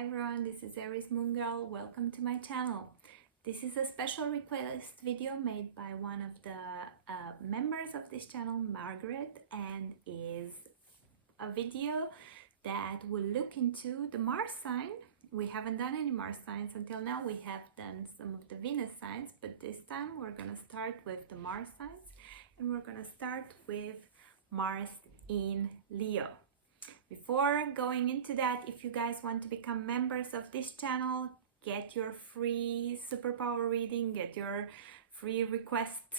Hi everyone, this is Aries Moon Girl. Welcome to my channel. This is a special request video made by one of the members of this channel, Margaret, and is a video that will look into the Mars sign. We haven't done any Mars signs until now. We have done some of the Venus signs, but this time we're gonna start with the Mars signs, and we're gonna start with Mars in Leo. Before going into that, if you guys want to become members of this channel, get your free superpower reading, get your free request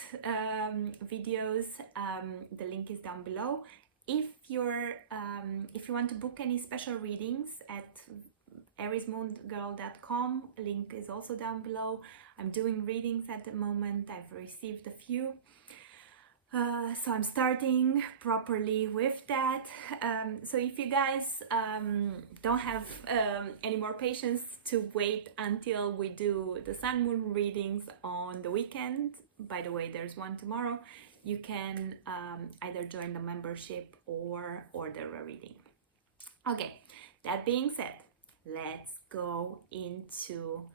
videos, the link is down below. If you want to book any special readings at ariesmoongirl.com, link is also down below. I'm doing readings at the moment. I've received a few. So I'm starting properly with that. So if you guys don't have any more patience to wait until we do the sun moon readings on the weekend, by the way, there's one tomorrow, you can either join the membership or order a reading. Okay, that being said, let's go into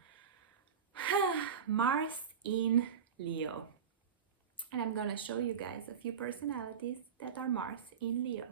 Mars in Leo. And I'm gonna show you guys a few personalities that are Mars in Leo.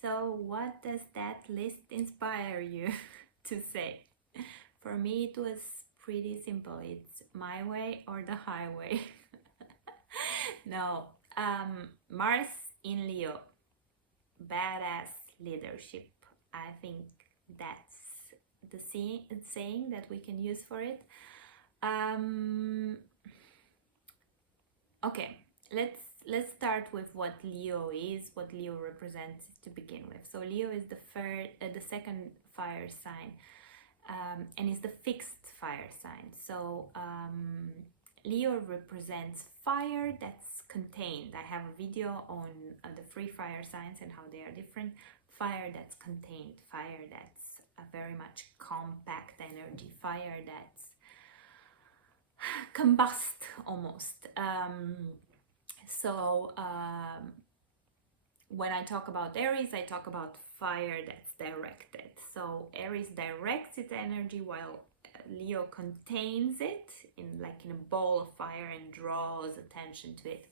So what does that list inspire you to say? For me, it was pretty simple. It's my way or the highway. No, Mars in Leo, badass leadership. I think that's the saying that we can use for it. Okay, let's start with what Leo is, what Leo represents to begin with. So Leo is the second fire sign, and is the fixed fire sign. So Leo represents fire that's contained. I have a video on the free fire signs and how they are different. Fire that's contained, fire that's a very much compact energy, fire that's combust almost. When I talk about Aries, I talk about fire that's directed. So Aries directs its energy while Leo contains it in a ball of fire and draws attention to it.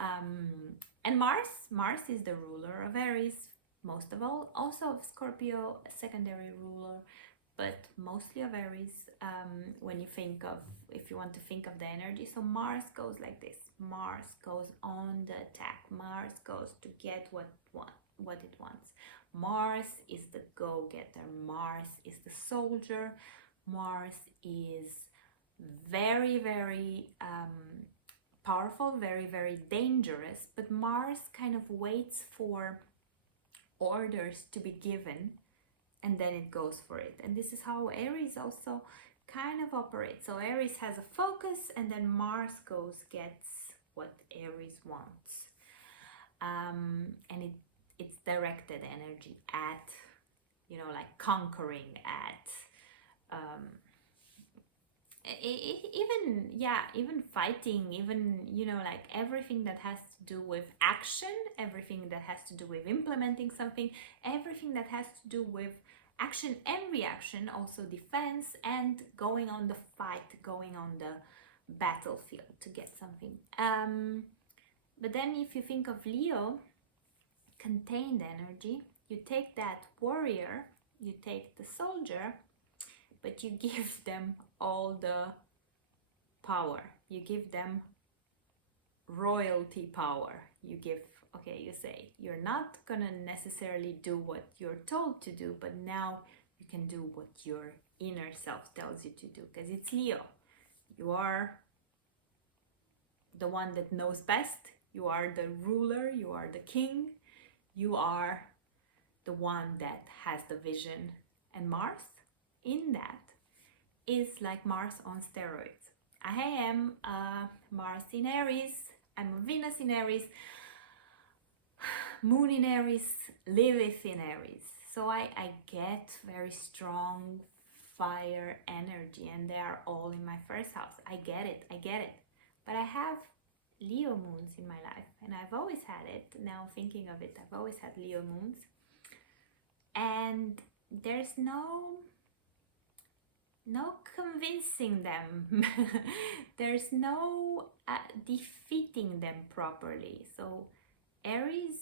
And Mars is the ruler of Aries, most of all, also of Scorpio, a secondary ruler, but mostly of Aries. If you want to think of the energy, so Mars goes like this. Mars goes on the attack. Mars goes to get what it wants. Mars is the go-getter. Mars is the soldier. Mars is very, very powerful, very, very dangerous, but Mars kind of waits for orders to be given, and then it goes for it. And this is how Aries also kind of operates. So Aries has a focus, and then Mars gets what Aries wants. And it's directed energy at, conquering, at even fighting, even everything that has to do with action, everything that has to do with implementing something, everything that has to do with action and reaction, also defense, and going on the fight, going on the battlefield to get something. But then if you think of Leo, contained energy, you take that warrior, you take the soldier, but you give them all the power. You give them royalty power. You say you're not gonna necessarily do what you're told to do, but now you can do what your inner self tells you to do, because it's Leo. You are the one that knows best. You are the ruler. You are the king. You are the one that has the vision. And Mars in that is like Mars on steroids. I am Mars in Aries, I'm a Venus in Aries, Moon in Aries, Lilith in Aries. So I get very strong fire energy, and they are all in my first house. I get it. But I have Leo moons in my life, and I've always had it. Now thinking of it, I've always had Leo moons. And there's no convincing them. There's no defeating them properly. So Aries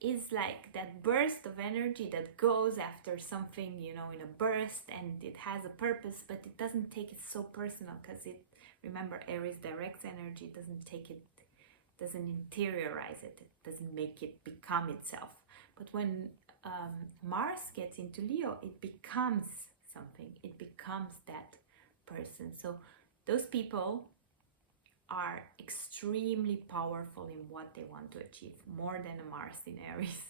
is like that burst of energy that goes after something, you know, in a burst, and it has a purpose, but it doesn't take it so personal, because it, remember, Aries directs energy, doesn't interiorize it, it doesn't make it become itself. But when Mars gets into Leo, it becomes something, it becomes that person. So those people are extremely powerful in what they want to achieve, more than a Mars in Aries,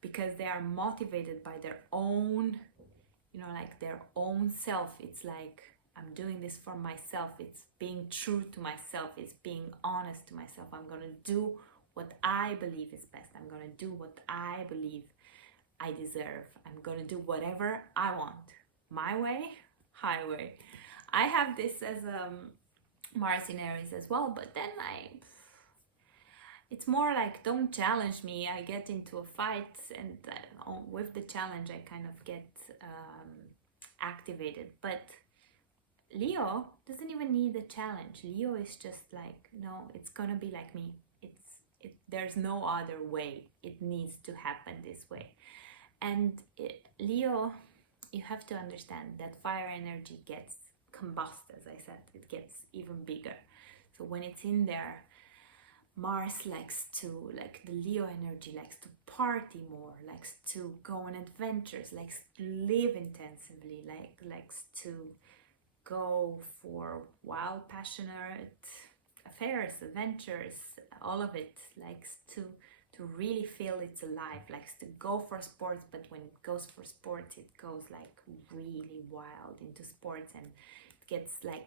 because they are motivated by their own, you know, like their own self. It's like, I'm doing this for myself. It's being true to myself. It's being honest to myself. I'm going to do what I believe is best. I'm going to do what I believe I deserve. I'm going to do whatever I want. My way, highway. I have this as Mars in Aries as well, but then it's more like, don't challenge me. I get into a fight, and with the challenge I kind of get activated. But Leo doesn't even need a challenge. Leo is just like, no, it's gonna be like me. There's no other way. It needs to happen this way. And Leo, you have to understand that fire energy gets combust, as I said, it gets even bigger. So when it's in there, Mars likes to, like the Leo energy likes to party more, likes to go on adventures, likes to live intensively, likes to go for wild, passionate affairs, adventures, all of it, likes to really feel it's alive, likes to go for sports, but when it goes for sports, it goes like really wild into sports, and it gets like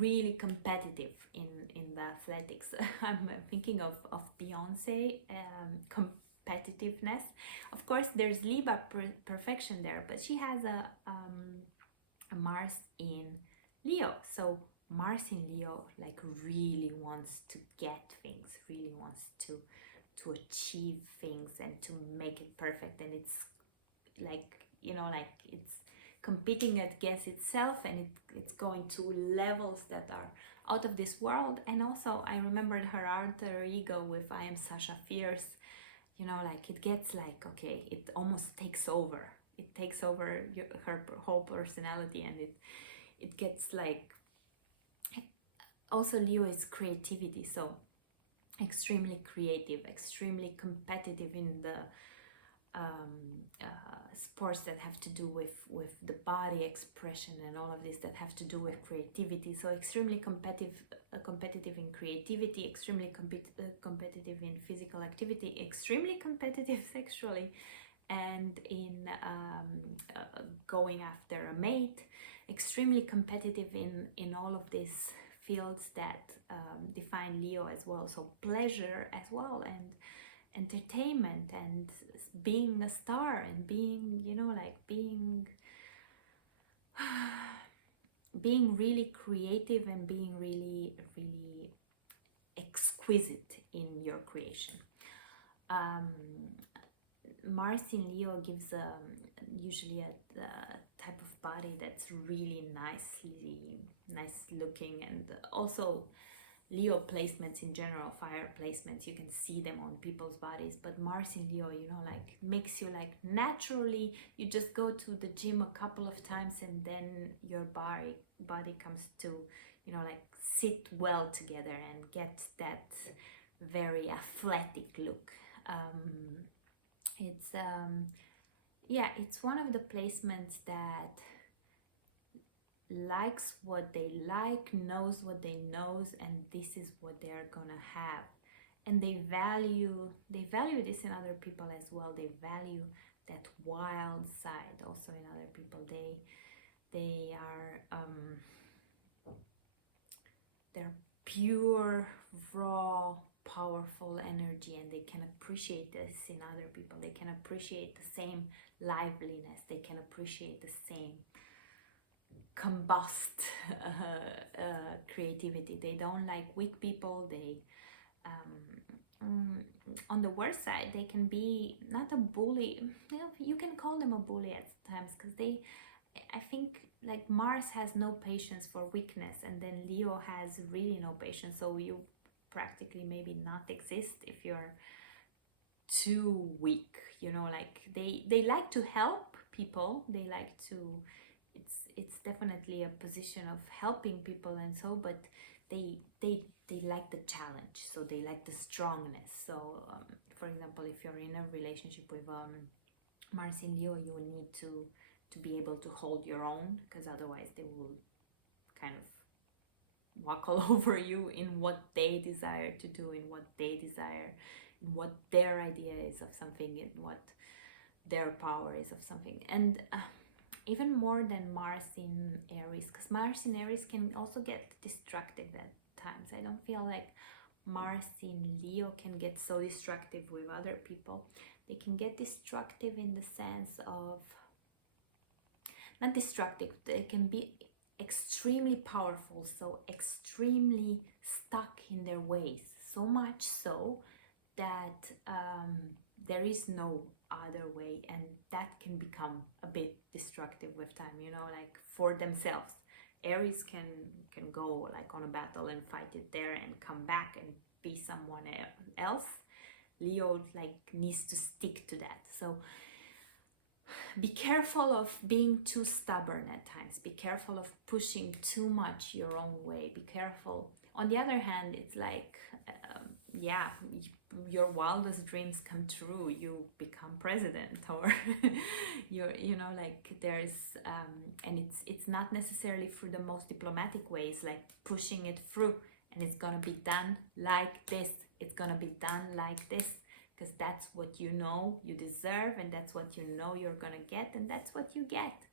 really competitive in the athletics. I'm thinking of Beyonce, competitiveness. Of course, there's Libra perfection there, but she has a Mars in Leo. So Mars in Leo like really wants to get things, really wants to achieve things and to make it perfect, and it's like, you know, like it's competing against itself, and it's going to levels that are out of this world. And also I remembered her alter ego with I am Sasha Fierce, you know, like it gets like, okay, it almost takes over, it takes over her whole personality, and it gets like, also Leo is creativity, so extremely creative, extremely competitive in the sports that have to do with the body expression and all of this that have to do with creativity. So extremely competitive in creativity, extremely competitive in physical activity, extremely competitive sexually, and in going after a mate, extremely competitive in all of these fields that define Leo as well. So pleasure as well, and entertainment, and being a star, and being, you know, like being really creative, and being really exquisite in your creation. Mars in Leo gives usually a type of body that's really nice looking, and also Leo placements in general, fire placements, you can see them on people's bodies. But Mars in Leo, you know, like makes you like naturally, you just go to the gym a couple of times, and then your body comes to, you know, like sit well together and get that very athletic look. It's one of the placements that likes what they like, knows what they knows, and this is what they're gonna have. and they value this in other people as well. They value that wild side also in other people. They are they're pure, raw, powerful energy, and they can appreciate this in other people. They can appreciate the same liveliness. They can appreciate the same combust creativity. They don't like weak people. They on the worst side, they can be not a bully. You can call them a bully at times, because I think, like, Mars has no patience for weakness, and then Leo has really no patience. So you practically maybe not exist if you're too weak. Like, they like to help people. They like to. It's definitely a position of helping people, and so, but they like the challenge. So they like the strongness. So for example, if you're in a relationship with Mars in Leo, you need to be able to hold your own, because otherwise they will kind of walk all over you in what they desire to do, in what they desire, in what their idea is of something, in what their power is of something. And even more than Mars in Aries, because Mars in Aries can also get destructive at times. I don't feel like Mars in Leo can get so destructive with other people. They can get destructive in the sense of, not destructive, they can be extremely powerful, so extremely stuck in their ways, so much so that there is no other way, and that can become a bit destructive with time, like for themselves. Aries can go like on a battle and fight it there and come back and be someone else. Leo like needs to stick to that. So be careful of being too stubborn at times. Be careful of pushing too much your own way. Be careful. On the other hand, it's like, your wildest dreams come true. You become president, or like there's, and it's not necessarily through the most diplomatic ways, like pushing it through, and it's gonna be done like this. It's gonna be done like this, because that's what you deserve, and that's what you're gonna get, and that's what you get.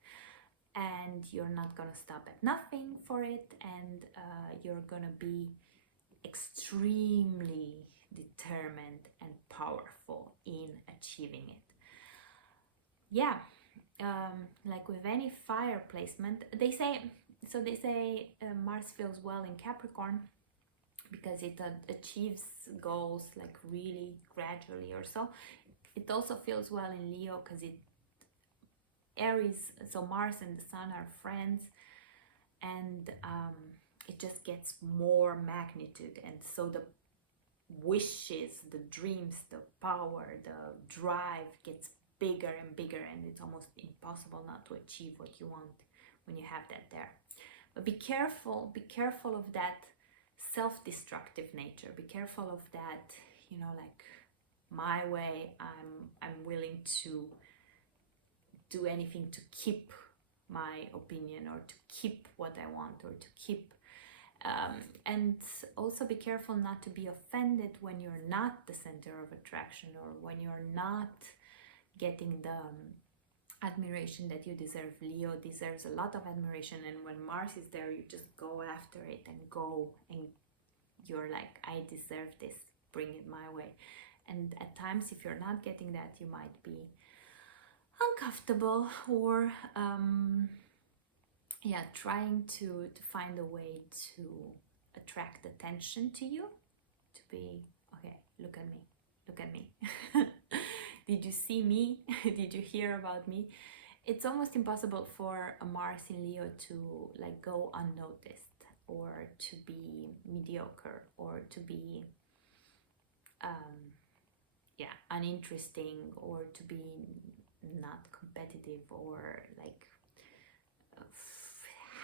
And you're not gonna stop at nothing for it, and you're gonna be extremely determined and powerful in achieving it. Yeah, like with any fire placement, they say Mars feels well in Capricorn, because it achieves goals like really gradually or so. It also feels well in Leo, because Aries, so Mars and the Sun are friends, and it just gets more magnitude, and so the wishes, the dreams, the power, the drive gets bigger and bigger, and it's almost impossible not to achieve what you want when you have that there. But be careful of that self-destructive nature. Be careful of that, like, my way, I'm willing to do anything to keep my opinion, or to keep what I want, or to keep and also be careful not to be offended when you're not the center of attraction, or when you're not getting the admiration that you deserve. Leo deserves a lot of admiration, and when Mars is there, you just go after it and you're like, I deserve this, bring it my way. And at times, if you're not getting that, you might be uncomfortable, or trying to find a way to attract attention to you, to be, okay, look at me. Did you see me? Did you hear about me? It's almost impossible for a Mars in Leo to like go unnoticed, or to be mediocre, or to be uninteresting, or to be not competitive, or like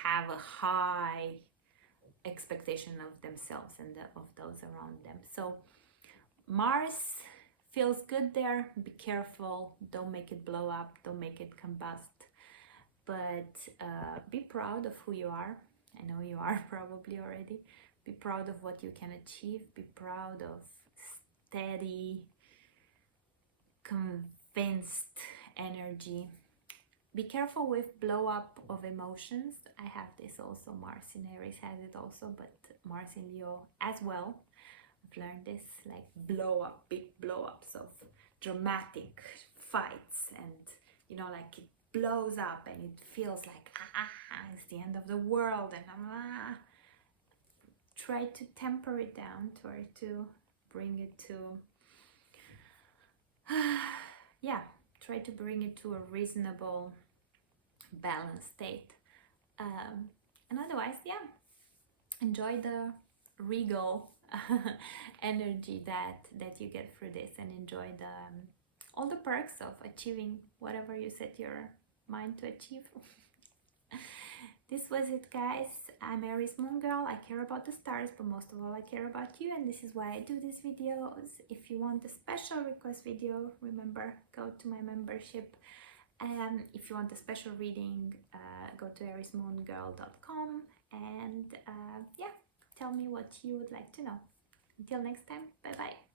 have a high expectation of themselves and of those around them. So Mars feels good there. Be careful, don't make it blow up, don't make it combust, but be proud of who you are. I know you are probably already. Be proud of what you can achieve. Be proud of steady, convinced energy. Be careful with blow up of emotions. I have this also. Mars in Aries has it also, but Mars in Leo as well. I've learned this, like blow up, big blow ups of dramatic fights, and you know, like it blows up and it feels like it's the end of the world, and try to temper it down, try to bring it to yeah, try to bring it to a reasonable, balanced state. And otherwise, yeah, enjoy the regal energy that you get through this, and enjoy the all the perks of achieving whatever you set your mind to achieve. This was it, guys. I'm Aries Moon Girl. I care about the stars, but most of all I care about you, and this is why I do these videos. If you want a special request video, remember, go to my membership. If you want a special reading, go to ariesmoongirl.com, and yeah, tell me what you would like to know. Until next time, bye bye.